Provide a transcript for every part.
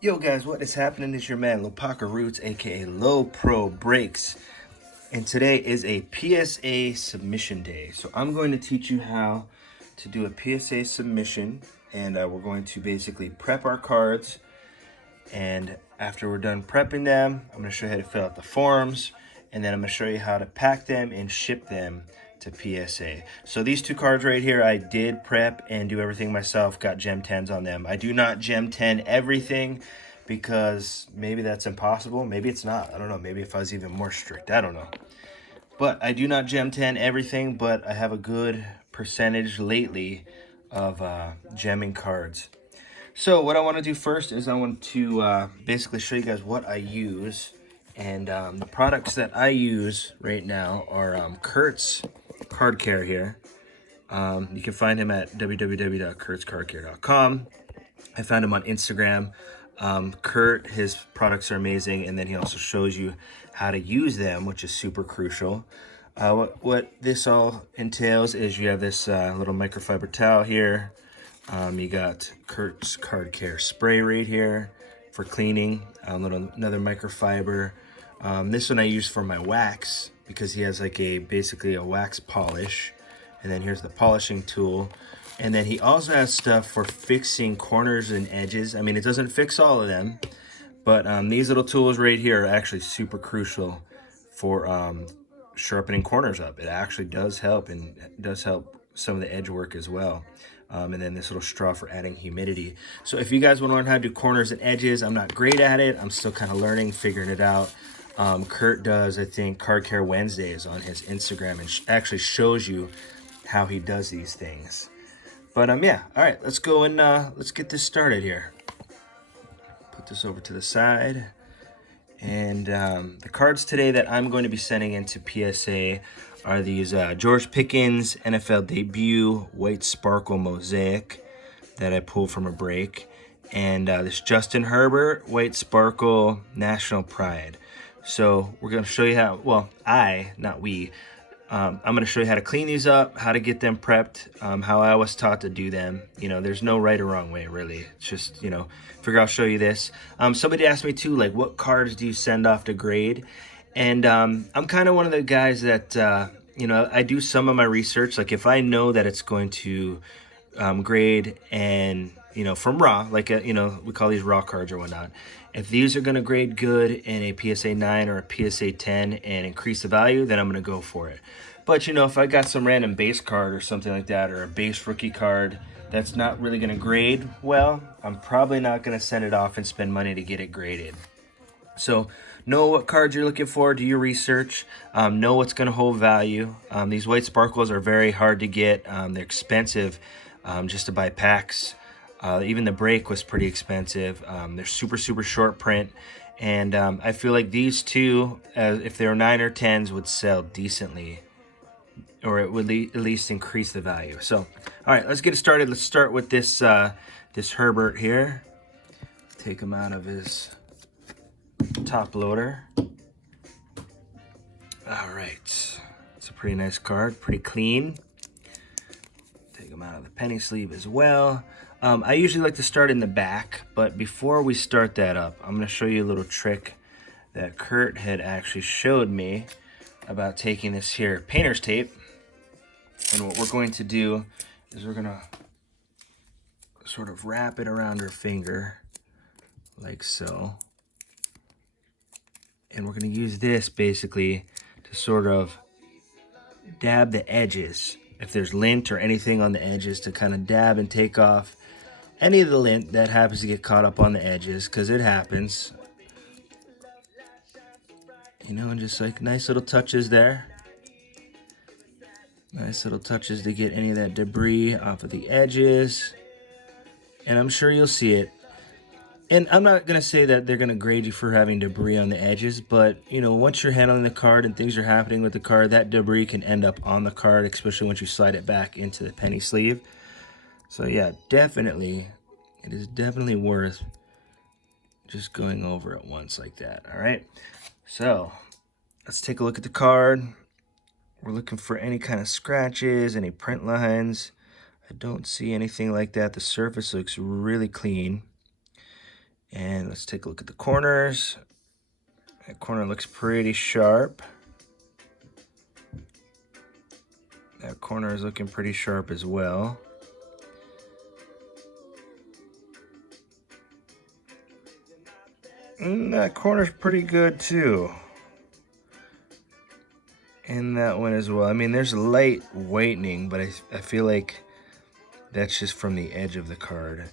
Yo guys, what is happening? It's your man Lopaka Roots, aka LoPro Breaks, and today is a PSA submission day. So I'm going to teach you how to do a PSA submission, and we're going to basically prep our cards. And after we're done prepping them, I'm going to show you how to fill out the forms, and then I'm going to show you how to pack them and ship them to PSA. So these two cards right here, I did prep and do everything myself, got gem 10s on them. I do not gem 10 everything because maybe that's impossible. Maybe it's not. I don't know. Maybe if I was even more strict, I don't know. But I do not gem 10 everything, but I have a good percentage lately of gemming cards. So what I want to do first is I want to basically show you guys what I use. And the products that I use right now are Kurt's Card Care here. You can find him at www.kurtzcardcare.com. I found him on Instagram. Kurt, his products are amazing, and then he also shows you how to use them, which is super crucial. What this all entails is you have this little microfiber towel here. You got Kurt's Card Care spray right here for cleaning. Another microfiber. This one I use for my wax because he has like basically a wax polish. And then here's the polishing tool. And then he also has stuff for fixing corners and edges. I mean, it doesn't fix all of them, but these little tools right here are actually super crucial for sharpening corners up. It actually does help, and it does help some of the edge work as well. And then this little straw for adding humidity. So if you guys want to learn how to do corners and edges, I'm not great at it. I'm still kind of learning, figuring it out. Kurt does, I think, Card Care Wednesdays on his Instagram and actually shows you how he does these things. But yeah, all right, let's go and let's get this started here. Put this over to the side. And the cards today that I'm going to be sending into PSA are these George Pickens NFL debut white sparkle mosaic that I pulled from a break, and this Justin Herbert white sparkle national pride. So we're going to show you how, well, not we, I'm going to show you how to clean these up, how to get them prepped, how I was taught to do them. You know, there's no right or wrong way, really. It's just, you know, figure I'll show you this. Somebody asked me too, like, what cards do you send off to grade? And I'm kind of one of the guys that, you know, I do some of my research. Like if I know that it's going to grade and, you know, from raw, like, you know, we call these raw cards or whatnot. If these are going to grade good in a PSA 9 or a PSA 10 and increase the value, then I'm going to go for it. But, you know, if I got some random base card or something like that, or a base rookie card that's not really going to grade well, I'm probably not going to send it off and spend money to get it graded. So know what cards you're looking for, do your research, know what's going to hold value. These white sparkles are very hard to get. They're expensive just to buy packs. Even the break was pretty expensive. They're super short print. And I feel like these two, if they were 9 or 10s, would sell decently, or it would at least increase the value. So, all right, let's get it started. Let's start with this this Herbert here. Take him out of his top loader. All right, it's a pretty nice card, pretty clean. Take him out of the penny sleeve as well. I usually like to start in the back, but before we start that up, I'm going to show you a little trick that Kurt had actually showed me about taking this here painter's tape. And what we're going to do is we're going to sort of wrap it around her finger like so. And we're going to use this basically to sort of dab the edges. If there's lint or anything on the edges, to kind of dab and take off any of the lint that happens to get caught up on the edges, because it happens. You know, and just like nice little touches there. Nice little touches to get any of that debris off of the edges. And I'm sure you'll see it. And I'm not going to say that they're going to grade you for having debris on the edges, but, you know, once you're handling the card and things are happening with the card, that debris can end up on the card, especially once you slide it back into the penny sleeve. So, yeah, definitely, it is definitely worth just going over it once like that, all right? So, let's take a look at the card. We're looking for any kind of scratches, any print lines. I don't see anything like that. The surface looks really clean. And let's take a look at the corners. That corner looks pretty sharp. That corner is looking pretty sharp as well. And that corner's pretty good too. And that one as well. I mean, there's light whitening, but I feel like that's just from the edge of the card.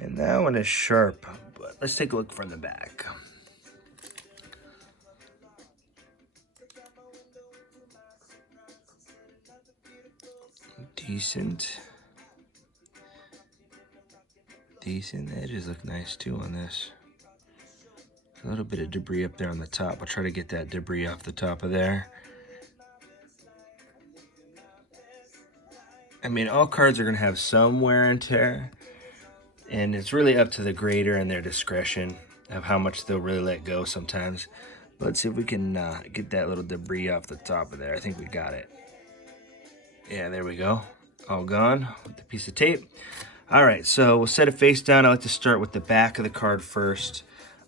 And that one is sharp, but let's take a look from the back. Decent edges look nice too on this. A little bit of debris up there on the top. I'll try to get that debris off the top of there. I mean, all cards are going to have some wear and tear, and it's really up to the grader and their discretion of how much they'll really let go sometimes. But let's see if we can get that little debris off the top of there. I think we got it. Yeah, there we go. All gone with the piece of tape. All right, so we'll set it face down. I like to start with the back of the card first.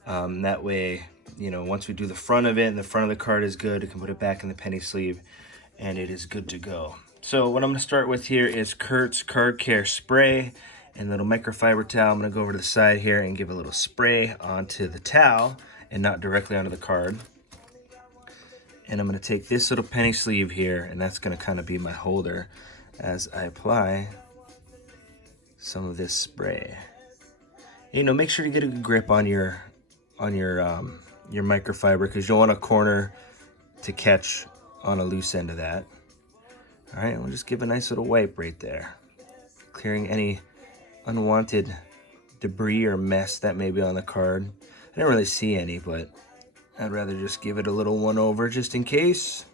That way, you know, once we do the front of it and the front of the card is good, I can put it back in the penny sleeve and it is good to go. So what I'm going to start with here is Kurt's Card Care Spray and a little microfiber towel. I'm going to go over to the side here and give a little spray onto the towel and not directly onto the card. And I'm going to take this little penny sleeve here, and that's going to kind of be my holder as I apply some of this spray. You know, make sure to get a good grip on your microfiber, because you'll want a corner to catch on a loose end of that. All right, we'll just give a nice little wipe right there, clearing any unwanted debris or mess that may be on the card. I didn't really see any, but I'd rather just give it a little one over just in case.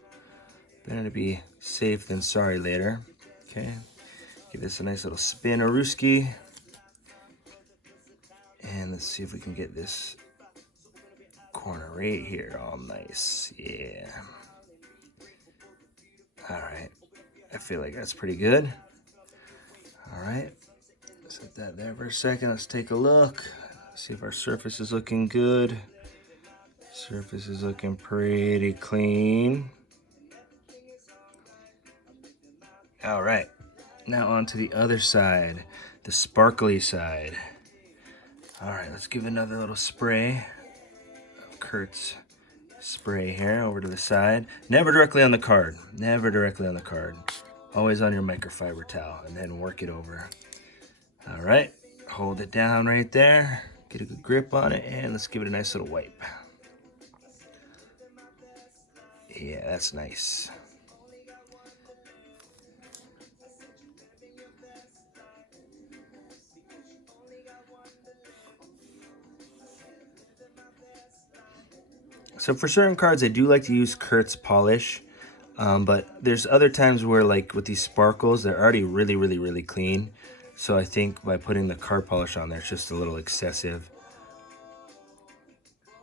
Better to be safe than sorry later. Okay, give this a nice little spin Aruski. And let's see if we can get this corner right here all nice. Yeah. All right, I feel like that's pretty good. All right, set that there for a second. Let's take a look. See if our surface is looking good. Surface is looking pretty clean. All right, now on to the other side, the sparkly side. All right, let's give another little spray of Kurt's spray here over to the side. Never directly on the card. Never directly on the card. Always on your microfiber towel, and then work it over. All right, hold it down right there. Get a good grip on it, and let's give it a nice little wipe. Yeah, that's nice. So for certain cards, I do like to use Kurt's polish, but there's other times where, like with these sparkles, they're already really clean. So I think by putting the card polish on there, it's just a little excessive.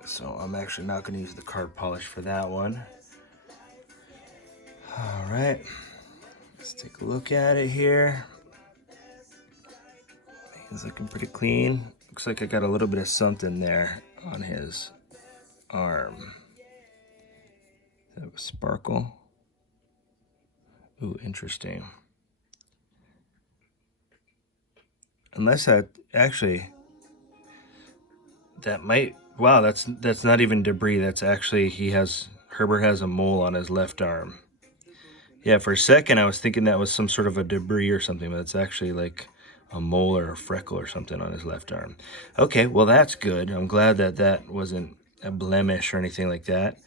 So I'm actually not going to use the card polish for that one. All right, let's take a look at it here. He's looking pretty clean. Looks like I got a little bit of something there on his arm. That was sparkle. Ooh, interesting. Unless that actually, that might, wow, that's not even debris. That's actually, Herbert has a mole on his left arm. Yeah, for a second I was thinking that was some sort of a debris or something, but it's actually like a mole or a freckle or something on his left arm. Okay, well that's good. I'm glad that that wasn't a blemish or anything like that.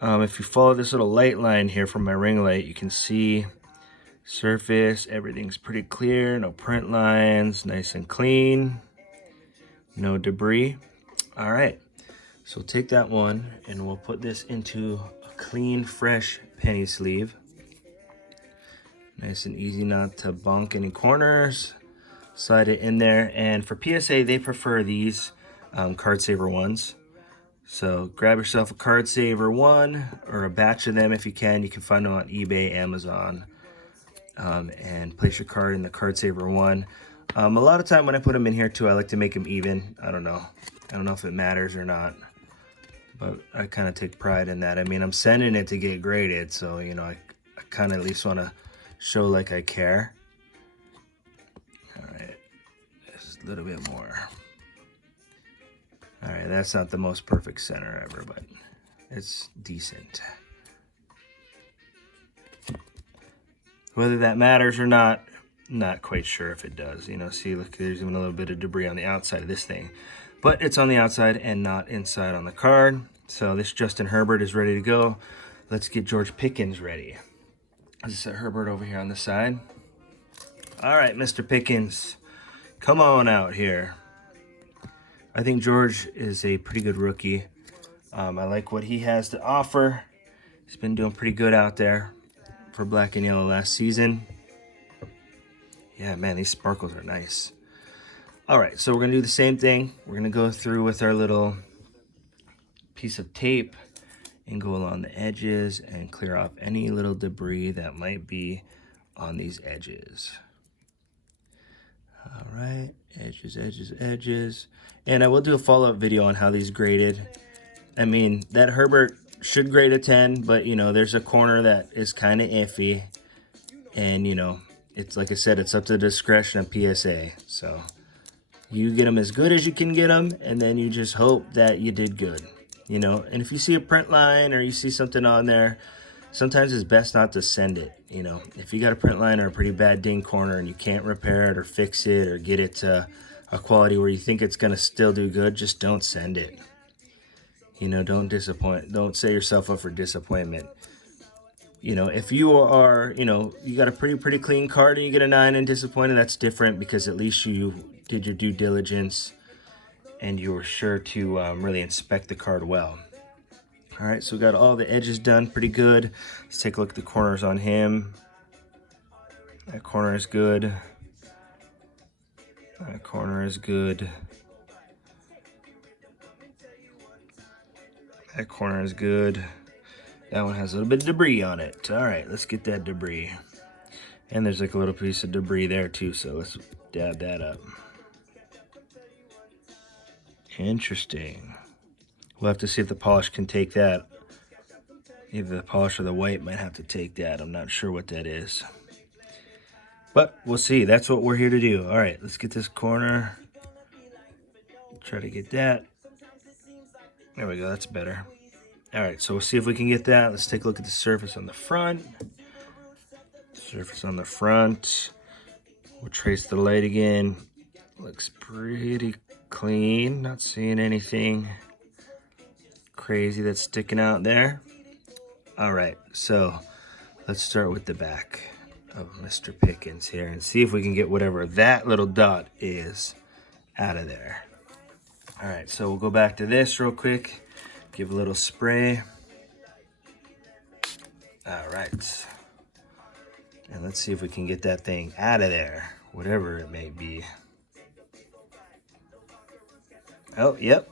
If you follow this little light line here from my ring light, you can see surface, everything's pretty clear, no print lines, nice and clean, no debris. All right, so we'll take that one and we'll put this into a clean, fresh penny sleeve. Nice and easy not to bunk any corners. Slide it in there, and for PSA, they prefer these card saver ones. So grab yourself a card saver one or a batch of them if you can. You can find them on eBay, Amazon, and place your card in the card saver one. A lot of time when I put them in here too, I like to make them even. I don't know if it matters or not, but I kind of take pride in that. I mean, I'm sending it to get graded, so you know, I kind of at least want to show like I care. All right, just a little bit more. All right, that's not the most perfect center ever, but it's decent. Whether that matters or not quite sure if it does. You know, see, look, there's even a little bit of debris on the outside of this thing. But it's on the outside and not inside on the card. So this Justin Herbert is ready to go. Let's get George Pickens ready. Let's set Herbert over here on the side. All right, Mr. Pickens, come on out here. I think George is a pretty good rookie. I like what he has to offer. He's been doing pretty good out there for black and yellow last season. Yeah, man, these sparkles are nice. All right, so we're gonna do the same thing. We're gonna go through with our little piece of tape and go along the edges and clear off any little debris that might be on these edges. All right, edges, edges, edges. And I will do a follow-up video on how these graded. I mean, that Herbert should grade a 10, but you know, there's a corner that is kind of iffy. And you know, it's like I said, it's up to the discretion of PSA. So you get them as good as you can get them, and then you just hope that you did good. You know, and if you see a print line or you see something on there, sometimes it's best not to send it. You know, if you got a print line or a pretty bad ding corner and you can't repair it or fix it or get it to a quality where you think it's going to still do good, just don't send it. You know, don't disappoint. Don't set yourself up for disappointment. You know, if you are, you know, you got a pretty clean card and you get a 9 and disappointed, that's different because at least you did your due diligence and you were sure to really inspect the card well. All right, so we got all the edges done pretty good. Let's take a look at the corners on him. That corner is good. That corner is good. That corner is good. That one has a little bit of debris on it. All right, let's get that debris. And there's like a little piece of debris there too, so let's dab that up. Interesting. We'll have to see if the polish can take that. Either the polish or the white might have to take that. I'm not sure what that is. But we'll see. That's what we're here to do. All right, let's get this corner. Try to get that. There we go, that's better. All right, so we'll see if we can get that. Let's take a look at the surface on the front. Surface on the front. We'll trace the light again. Looks pretty clean. Not seeing anything crazy that's sticking out there. All right, so let's start with the back of Mr. Pickens here and see if we can get whatever that little dot is out of there. All right, so we'll go back to this real quick. Give a little spray. All right. And let's see if we can get that thing out of there, whatever it may be. Oh, yep.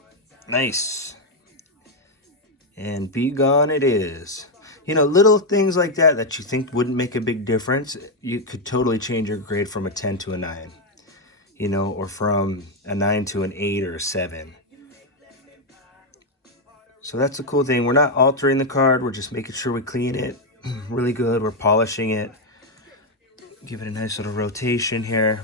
Nice. And be gone it is. You know, little things like that that you think wouldn't make a big difference, you could totally change your grade from a 10 to a 9. You know, or from a 9 to an 8 or a 7. So that's the cool thing. We're not altering the card. We're just making sure we clean it really good. We're polishing it. Give it a nice little rotation here.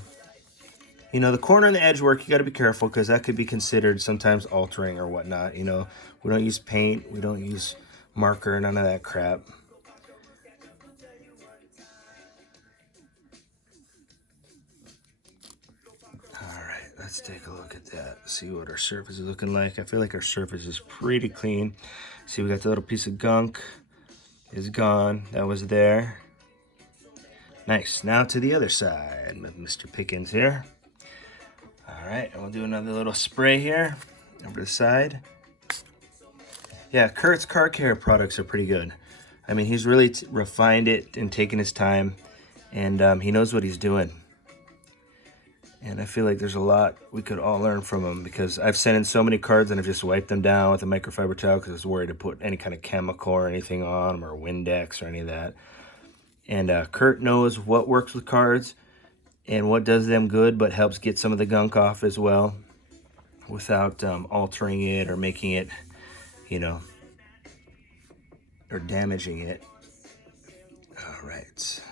You know, the corner and the edge work, you got to be careful because that could be considered sometimes altering or whatnot. You know, we don't use paint. We don't use marker, none of that crap. Let's take a look at that, see what our surface is looking like. I feel like our surface is pretty clean. See, we got the little piece of gunk is gone. That was there. Nice. Now to the other side with Mr. Pickens here. All right, and we'll do another little spray here over the side. Yeah, Kurt's car care products are pretty good. I mean, he's really refined it and taken his time, and he knows what he's doing. And I feel like there's a lot we could all learn from him because I've sent in so many cards and I've just wiped them down with a microfiber towel because I was worried to put any kind of chemical or anything on them or Windex or any of that. And Kurt knows what works with cards. And what does them good but helps get some of the gunk off as well without altering it or making it, you know, or damaging it. All right.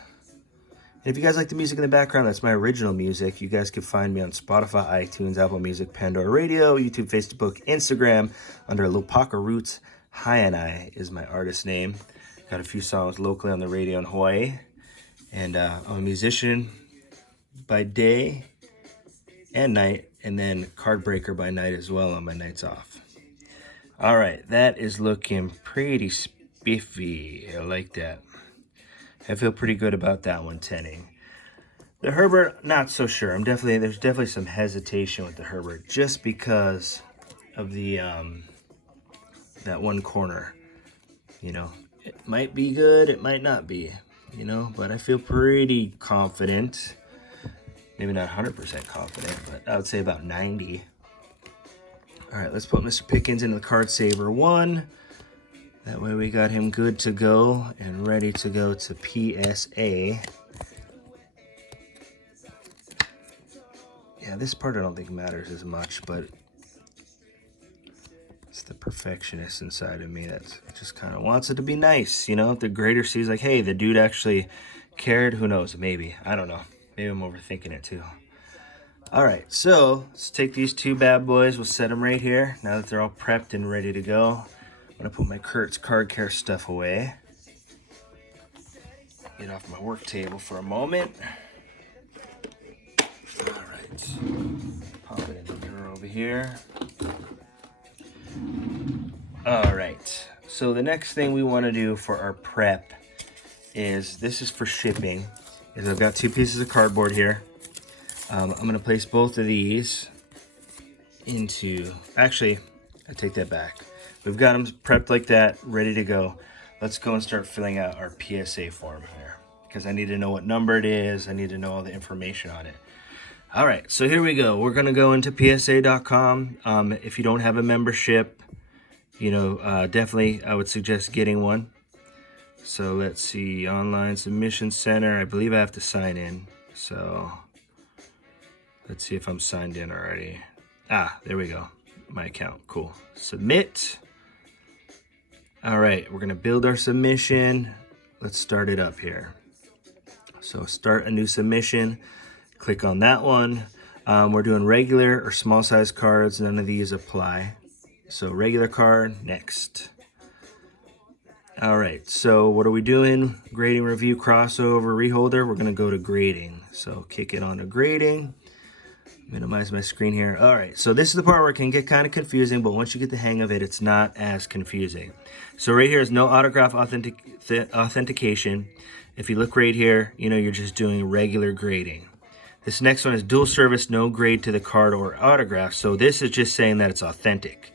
And if you guys like the music in the background, that's my original music. You guys can find me on Spotify, iTunes, Apple Music, Pandora Radio, YouTube, Facebook, Instagram under LoPro Roots. Hi and I is my artist name. Got a few songs locally on the radio in Hawaii. And I'm a musician by day and night, and then card breaker by night as well on my nights off. All right, that is looking pretty spiffy. I like that. I feel pretty good about that one tenning. The Herbert, not so sure. There's definitely some hesitation with the Herbert just because of the that one corner. You know, it might be good, it might not be, you know, but I feel pretty confident. Maybe not 100% confident, but I would say about 90. All right, let's put Mr. Pickens into the card saver 1. That way we got him good to go and ready to go to PSA. Yeah, this part I don't think matters as much, but it's the perfectionist inside of me that just kind of wants it to be nice. You know, if the grader sees like, hey, the dude actually cared, who knows, maybe. I don't know. Maybe I'm overthinking it too. All right, so let's take these two bad boys. We'll set them right here. Now that they're all prepped and ready to go, I'm gonna put my Kurtz card care stuff away. Get off my work table for a moment. All right, pop it in the drawer over here. All right, so the next thing we wanna do for our prep is, this is for shipping, is I've got 2 pieces of cardboard here. I'm gonna place both of these into, actually, I take that back. We've got them prepped like that, ready to go. Let's go and start filling out our PSA form here because I need to know what number it is. I need to know all the information on it. All right, so here we go. We're gonna go into PSA.com. If you don't have a membership, you know, definitely I would suggest getting one. So let's see, online submission center. I believe I have to sign in. So let's see if I'm signed in already. Ah, there we go. My account, cool. Submit. All right, we're gonna build our submission. Let's start it up here. So start a new submission. Click on that one. We're doing regular or small size cards. None of these apply. So regular card, next. All right, so what are we doing? Grading, review, crossover, reholder. We're gonna go to grading. So kick it on to grading. Minimize my screen here. All right, so this is the part where it can get kind of confusing, but once you get the hang of it, it's not as confusing. So right here is no autograph authentication. If you look right here, you know, you're just doing regular grading. This next one is dual service, no grade to the card or autograph. So this is just saying that it's authentic.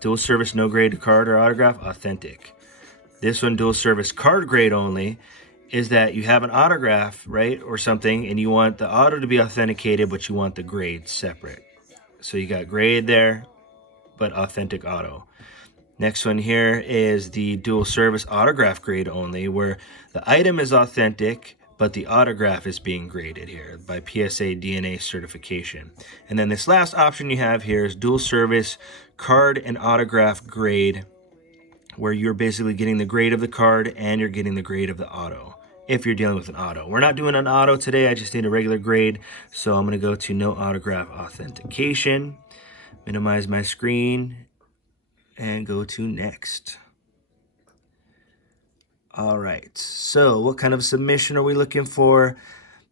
Dual service, no grade to card or autograph, authentic. This one, dual service, card grade only, is that you have an autograph, right, or something, and you want the auto to be authenticated, but you want the grade separate. So you got grade there, but authentic auto. Next one here is the dual service autograph grade only, where the item is authentic, but the autograph is being graded here by PSA DNA certification. And then this last option you have here is dual service card and autograph grade, where you're basically getting the grade of the card and you're getting the grade of the auto, if you're dealing with an auto. We're not doing an auto today, I just need a regular grade. So I'm gonna go to no autograph authentication, minimize my screen, and go to next. All right, so what kind of submission are we looking for?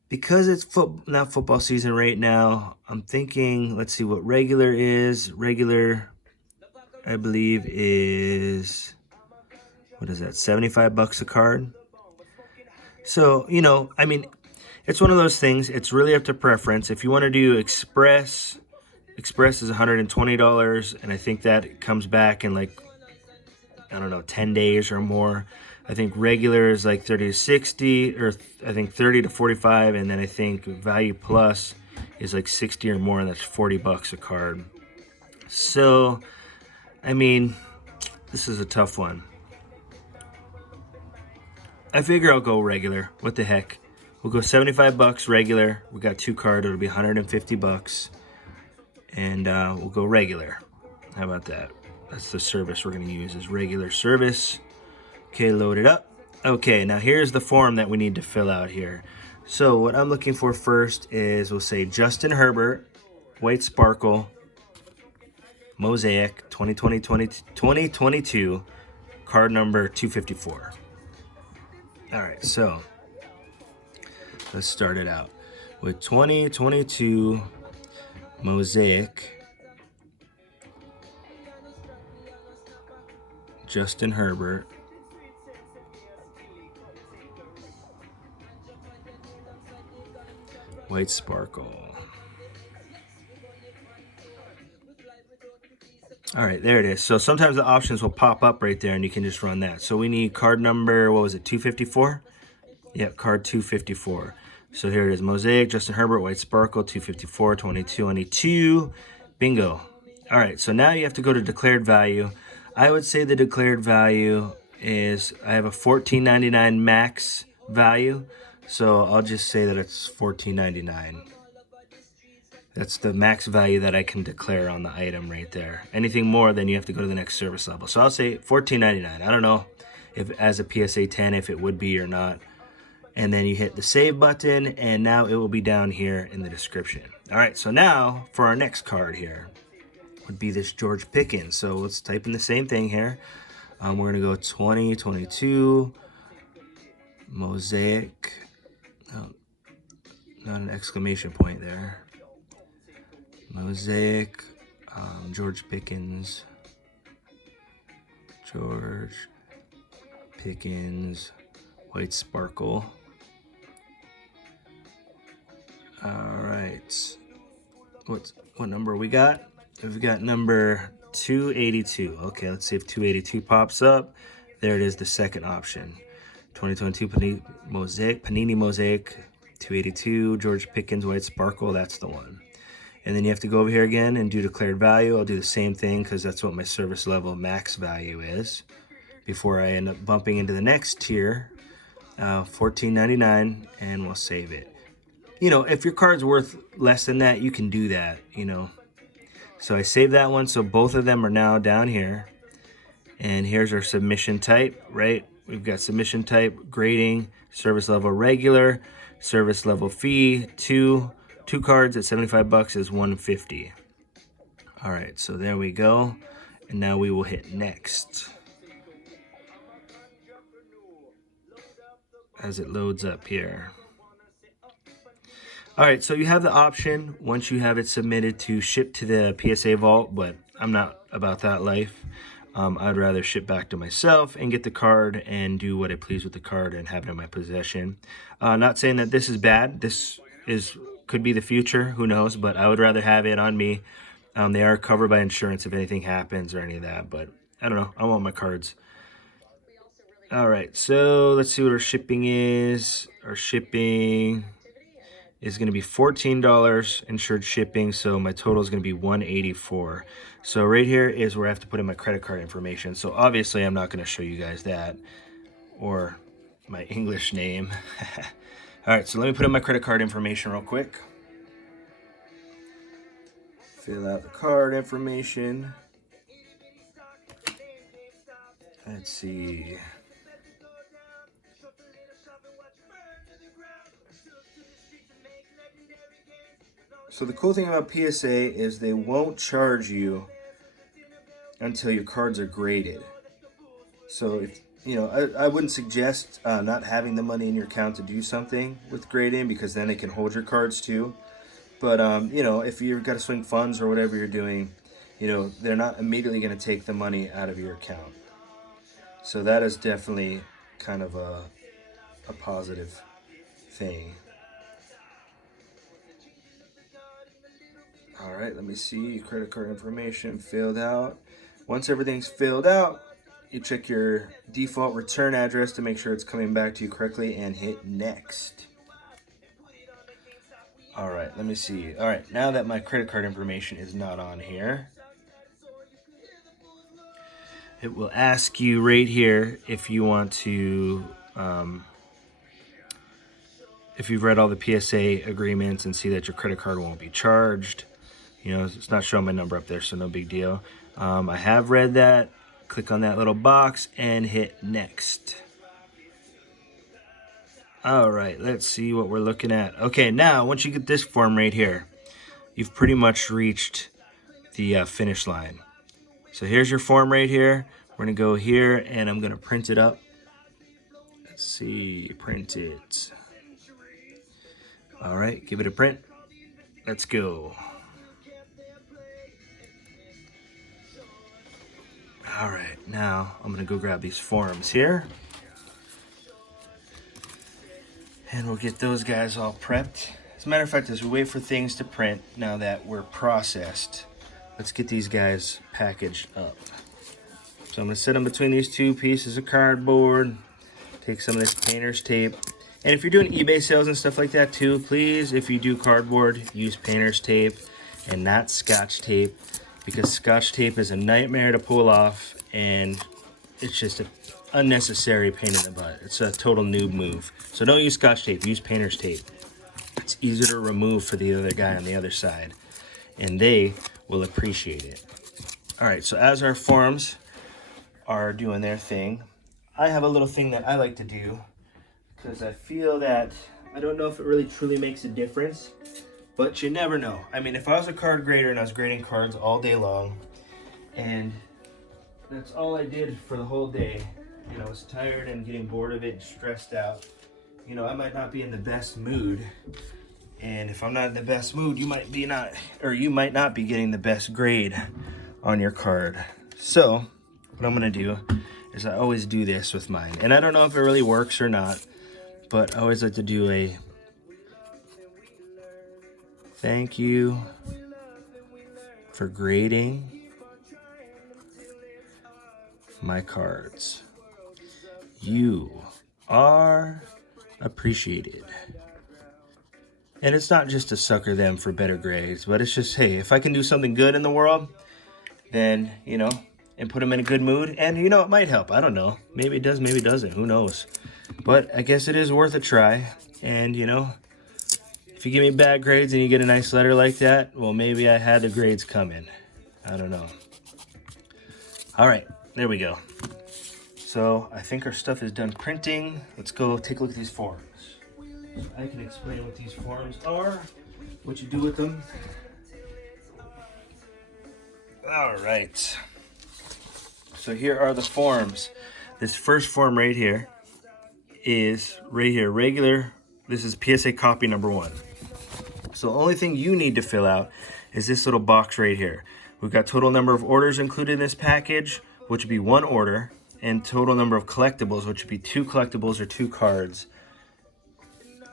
Because it's not football season right now, I'm thinking, let's see what regular is. Regular, I believe, is, what is that, 75 bucks a card? So, you know, I mean, it's one of those things, it's really up to preference. If you want to do Express is $120, and I think that comes back in like, I don't know, 10 days or more. I think regular is like 30 to 60, or I think 30 to 45, and then I think Value Plus is like 60 or more, and that's 40 bucks a card. So, I mean, this is a tough one. I figure I'll go regular. What the heck? We'll go 75 bucks regular. We got 2 cards. It'll be 150 bucks. And we'll go regular. How about that? That's the service we're going to use, is regular service. Okay, load it up. Okay, now here's the form that we need to fill out here. So what I'm looking for first is, we'll say Justin Herbert, white sparkle, mosaic, 2022, card number 254. All right, so let's start it out with 2022 mosaic, Justin Herbert, white sparkle. All right, there it is. So sometimes the options will pop up right there and you can just run that. So we need card number, what was it, 254? Yep, card 254. So here it is, mosaic, Justin Herbert, white sparkle, 254, 22. Bingo. All right, so now you have to go to declared value. I would say the declared value is, I have a $14.99 max value. So I'll just say that it's $14.99. That's the max value that I can declare on the item right there. Anything more, then you have to go to the next service level. So I'll say $14.99. I don't know if as a PSA 10 if it would be or not. And then you hit the save button, and now it will be down here in the description. All right, so now for our next card here would be this George Pickens. So let's type in the same thing here. We're gonna go 2022 mosaic. Oh, not an exclamation point there. Mosaic, George Pickens, white sparkle. All right, what number we got? We've got number 282. Okay, let's see if 282 pops up. There it is, the second option. 2022 Panini Mosaic, 282, George Pickens, white sparkle. That's the one. And then you have to go over here again and do declared value. I'll do the same thing because that's what my service level max value is before I end up bumping into the next tier, $14.99, and we'll save it. You know, if your card's worth less than that, you can do that, you know. So I saved that one, so both of them are now down here. And here's our submission type, right? We've got submission type, grading, service level regular, service level fee, two cards at 75 bucks is 150. All right, so there we go. And now we will hit next as it loads up here. All right, so you have the option once you have it submitted to ship to the PSA vault, but I'm not about that life. I'd rather ship back to myself and get the card and do what I please with the card and have it in my possession. Not saying that this is bad. This could be the future, who knows, but I would rather have it on me. They are covered by insurance if anything happens or any of that, but I don't know. I want my cards. All right, so let's see what our shipping is. Our shipping is going to be $14 insured shipping, so my total is going to be $184. So right here is where I have to put in my credit card information. So obviously I'm not going to show you guys that or my English name. All right, so let me put in my credit card information real quick. Fill out the card information. Let's see. So the cool thing about PSA is they won't charge you until your cards are graded. So if you know, I wouldn't suggest not having the money in your account to do something with grading, because then they can hold your cards too. But you know, if you've got to swing funds or whatever you're doing, you know, they're not immediately going to take the money out of your account. So that is definitely kind of a positive thing. All right, let me see. Credit card information filled out. Once everything's filled out, you check your default return address to make sure it's coming back to you correctly and hit next. All right, let me see. All right, now that my credit card information is not on here, it will ask you right here if you want to if you've read all the PSA agreements and see that your credit card won't be charged. You know, it's not showing my number up there, so no big deal. I have read that. Click on that little box and hit next. All right, let's see what we're looking at. Okay, now once you get this form right here, you've pretty much reached the finish line. So here's your form right here. We're gonna go here and I'm gonna print it up. Let's see, print it. All right, give it a print. Let's go. All right, now I'm gonna go grab these forms here. And we'll get those guys all prepped. As a matter of fact, as we wait for things to print, now that we're processed, let's get these guys packaged up. So I'm gonna set them between these two pieces of cardboard, take some of this painter's tape. And if you're doing eBay sales and stuff like that too, please, if you do cardboard, use painter's tape and not Scotch tape, because Scotch tape is a nightmare to pull off and it's just an unnecessary pain in the butt. It's a total noob move. So don't use Scotch tape, use painter's tape. It's easier to remove for the other guy on the other side, and they will appreciate it. All right, so as our forms are doing their thing, I have a little thing that I like to do because I feel that, I don't know if it really truly makes a difference, but you never know. I mean, if I was a card grader and I was grading cards all day long, and that's all I did for the whole day, you know, I was tired and getting bored of it and stressed out, you know, I might not be in the best mood. And if I'm not in the best mood, you might not be getting the best grade on your card. So what I'm gonna do is I always do this with mine. And I don't know if it really works or not, but I always like to do a thank you for grading my cards. You are appreciated. And it's not just to sucker them for better grades, but it's just, hey, if I can do something good in the world, then, you know, and put them in a good mood, and, you know, it might help. I don't know. Maybe it does, maybe it doesn't. Who knows? But I guess it is worth a try. And, you know, if you give me bad grades and you get a nice letter like that, well, maybe I had the grades coming. I don't know. All right, there we go. So I think our stuff is done printing. Let's go take a look at these forms. I can explain what these forms are, what you do with them. All right. So here are the forms. This first form right here is regular. This is PSA copy number 1. So the only thing you need to fill out is this little box right here. We've got total number of orders included in this package, which would be 1 order, and total number of collectibles, which would be 2 collectibles or 2 cards.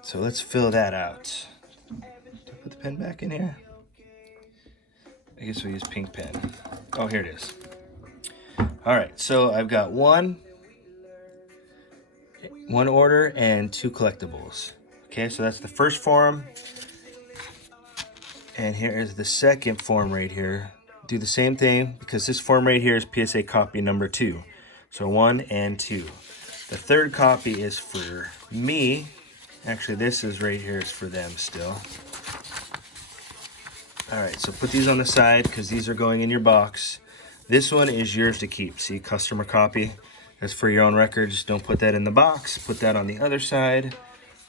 So let's fill that out. Do I put the pen back in here? I guess we'll use pink pen. Oh, here it is. All right, so I've got one order and 2 collectibles. Okay, so that's the first form. And here is the second form right here. Do the same thing because this form right here is PSA copy number 2. So 1 and 2. The third copy is for me. Actually, this is right here is for them still. All right, so put these on the side because these are going in your box. This one is yours to keep. See, customer copy. That's for your own records. Don't put that in the box. Put that on the other side.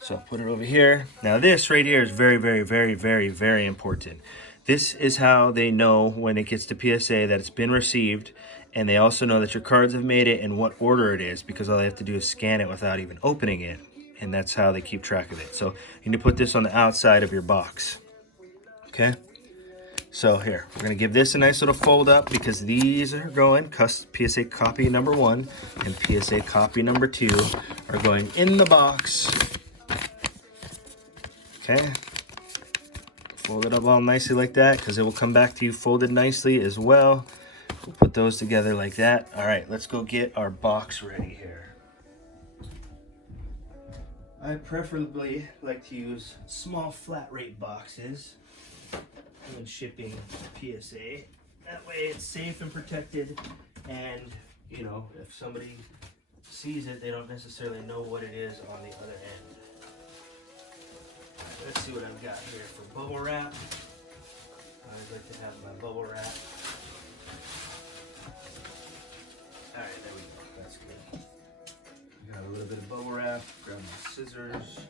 So I'll put it over here. Now this right here is very, very, very, very, very important. This is how they know when it gets to PSA that it's been received, and they also know that your cards have made it and what order it is, because all they have to do is scan it without even opening it, and that's how they keep track of it. So you need to put this on the outside of your box. Okay? So here, we're going to give this a nice little fold up because these are going, PSA copy number 1 and PSA copy number 2 are going in the box. Okay? Fold it up all nicely like that because it will come back to you folded nicely as well. We'll put those together like that. All right, let's go get our box ready here. I preferably like to use small flat rate boxes when shipping PSA. That way it's safe and protected, and you know, if somebody sees it, they don't necessarily know what it is on the other end. Let's see what I've got here for bubble wrap. I always like to have my bubble wrap. Alright, there we go. That's good. Got a little bit of bubble wrap. Grab my scissors.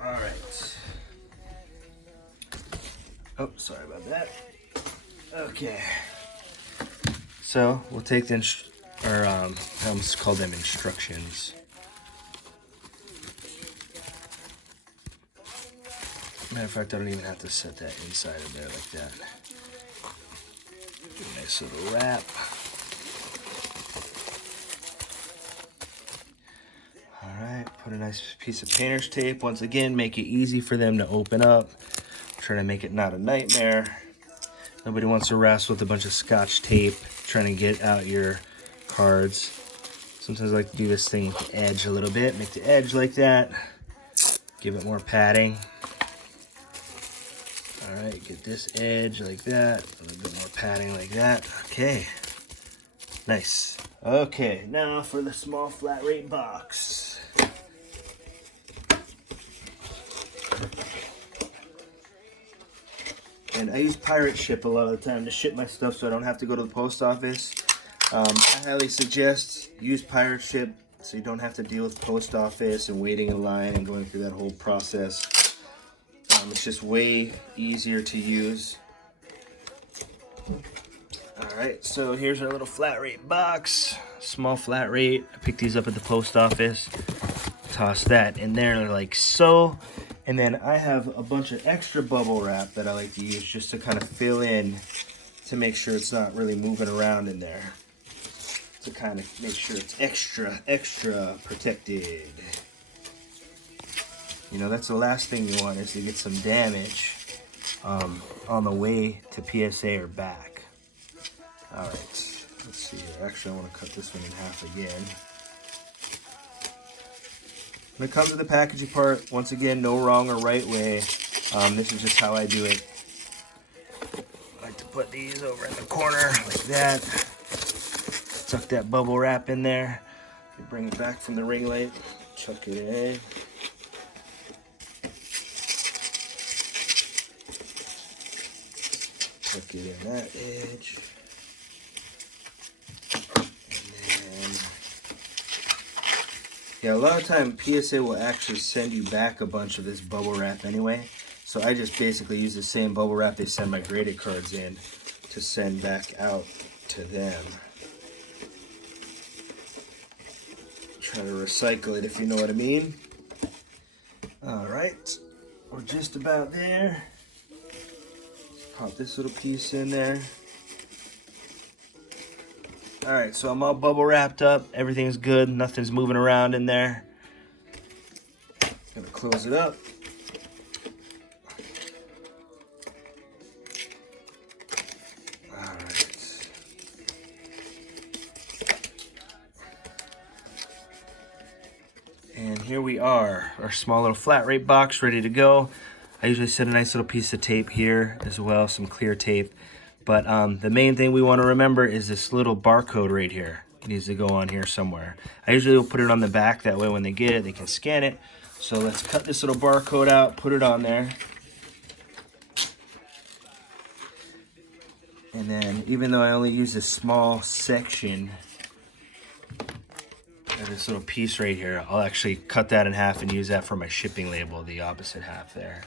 Alright. Oh, sorry about that. Okay. So we'll take the I almost call them instructions. Matter of fact, I don't even have to set that inside of there like that. Do a nice little wrap. Alright, put a nice piece of painter's tape. Once again, make it easy for them to open up. Try to make it not a nightmare. Nobody wants to wrestle with a bunch of scotch tape trying to get out your cards. Sometimes I like to do this thing at the edge a little bit. Make the edge like that. Give it more padding. Alright, get this edge like that. A little bit more padding like that. Okay. Nice. Okay, now for the small flat rate box. And I use pirate ship a lot of the time to ship my stuff so I don't have to go to the post office. I highly suggest use pirate ship so you don't have to deal with post office and waiting in line and going through that whole process. It's just way easier to use. Alright, so here's our little flat rate box. Small flat rate. I picked these up at the post office. Toss that in there like so. And then I have a bunch of extra bubble wrap that I like to use just to kind of fill in to make sure it's not really moving around in there. To kind of make sure it's extra protected. You know, that's the last thing you want is to get some damage on the way to PSA or back. Alright, let's see here. Actually, I want to cut this one in half again. When it comes to the packaging part, once again, no wrong or right way. This is just how I do it. I like to put these over in the corner like that. Tuck that bubble wrap in there. Bring it back from the ring light. Chuck it in. Tuck it in that edge. Yeah, a lot of time PSA will actually send you back a bunch of this bubble wrap anyway. So I just basically use the same bubble wrap they send my graded cards in to send back out to them. Try to recycle it if you know what I mean. Alright, we're just about there. Let's pop this little piece in there. Alright, so I'm all bubble wrapped up. Everything's good. Nothing's moving around in there. Gonna close it up. Alright. And here we are. Our small little flat rate box ready to go. I usually set a nice little piece of tape here as well, some clear tape. But the main thing we want to remember is this little barcode right here. It needs to go on here somewhere. I usually will put it on the back. That way when they get it, they can scan it. So let's cut this little barcode out, put it on there. And then even though I only use a small section of this little piece right here, I'll actually cut that in half and use that for my shipping label, the opposite half there.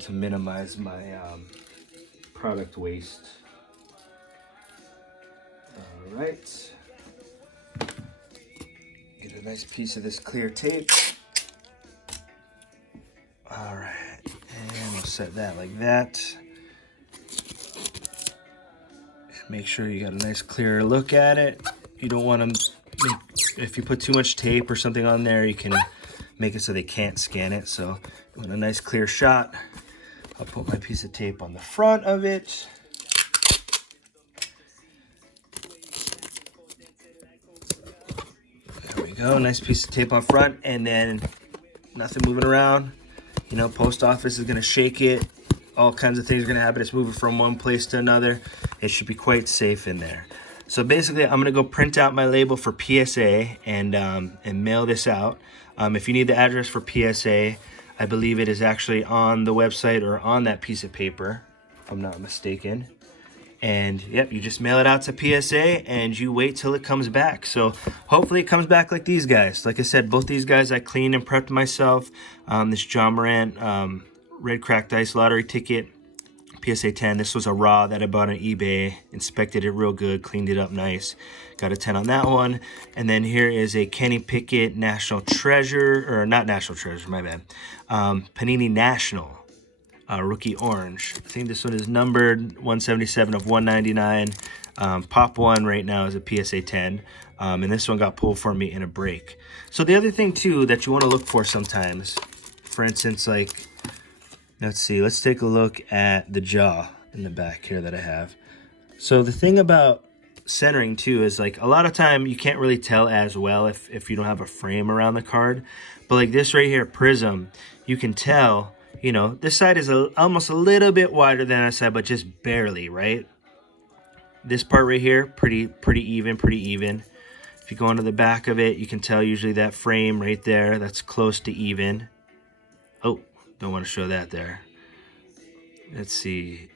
To minimize my product waste. All right. Get a nice piece of this clear tape. All right, and we'll set that like that. Make sure you got a nice clear look at it. You don't want to if you put too much tape or something on there, you can make it so they can't scan it. So you want a nice clear shot. I'll put my piece of tape on the front of it. There we go, nice piece of tape on front, and then nothing moving around. You know, post office is gonna shake it. All kinds of things are gonna happen. It's moving from one place to another. It should be quite safe in there. So basically, I'm gonna go print out my label for PSA and mail this out. If you need the address for PSA, I believe it is actually on the website or on that piece of paper, if I'm not mistaken. And yep, you just mail it out to PSA and you wait till it comes back. So hopefully it comes back like these guys. Like I said, both these guys I cleaned and prepped myself. This John Morant red cracked ice lottery ticket, PSA 10. This was a raw that I bought on eBay. Inspected it real good, cleaned it up nice. Got a 10 on that one. And then here is a Kenny Pickett National Treasure, or not National Treasure, my bad. Panini National. Rookie orange. I think this one is numbered 177 of 199. Pop one right now is a PSA 10. And this one got pulled for me in a break. So the other thing too that you want to look for sometimes, for instance, like, let's see, let's take a look at the jaw in the back here that I have. So the thing about centering too is, like, a lot of time you can't really tell as well if you don't have a frame around the card. But like this right here, Prism, you can tell, you know, this side is almost a little bit wider than that side, but just barely, right? This part right here, pretty even. If you go onto the back of it, you can tell usually that frame right there, that's close to even. Oh, don't want to show that there. Let's see.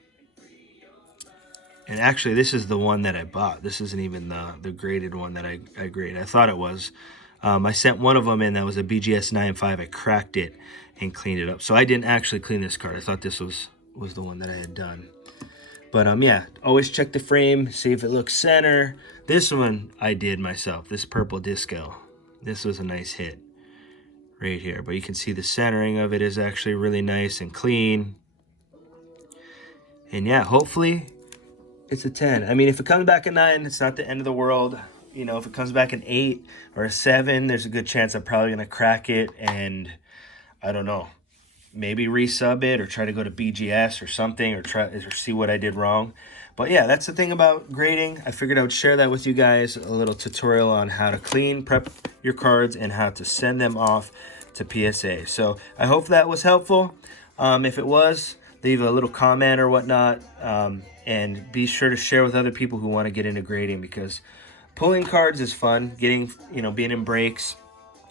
And actually, this is the one that I bought. This isn't even the graded one that I graded. I thought it was. I sent one of them in that was a BGS 9.5. I cracked it and cleaned it up. So I didn't actually clean this card. I thought this was the one that I had done. But yeah, always check the frame, see if it looks center. This one I did myself, this purple disco. This was a nice hit right here. But you can see the centering of it is actually really nice and clean. And yeah, hopefully it's a 10. I mean, if it comes back a 9, it's not the end of the world. You know, if it comes back an 8 or a 7, there's a good chance I'm probably going to crack it and, I don't know, maybe resub it or try to go to BGS or something, or see what I did wrong. But yeah, that's the thing about grading. I figured I would share that with you guys, a little tutorial on how to clean, prep your cards, and how to send them off to PSA. So I hope that was helpful. If it was, leave a little comment or whatnot, and be sure to share with other people who want to get into grading, because pulling cards is fun. Getting, you know, being in breaks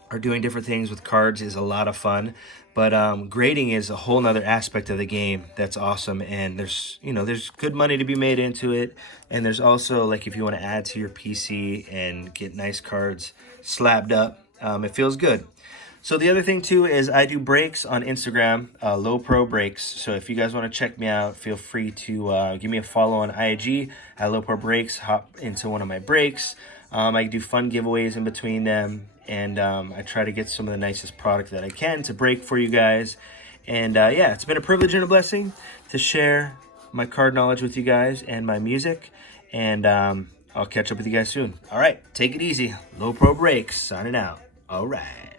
or doing different things with cards is a lot of fun. But grading is a whole nother aspect of the game that's awesome. And there's, you know, there's good money to be made into it. And there's also, like, if you want to add to your PC and get nice cards slabbed up, it feels good. So the other thing too is I do breaks on Instagram, LoPro breaks. So if you guys want to check me out, feel free to give me a follow on IG at LoPro breaks. Hop into one of my breaks. I do fun giveaways in between them, and I try to get some of the nicest product that I can to break for you guys. And yeah, it's been a privilege and a blessing to share my card knowledge with you guys and my music. And I'll catch up with you guys soon. All right, take it easy. LoPro breaks, signing out. All right.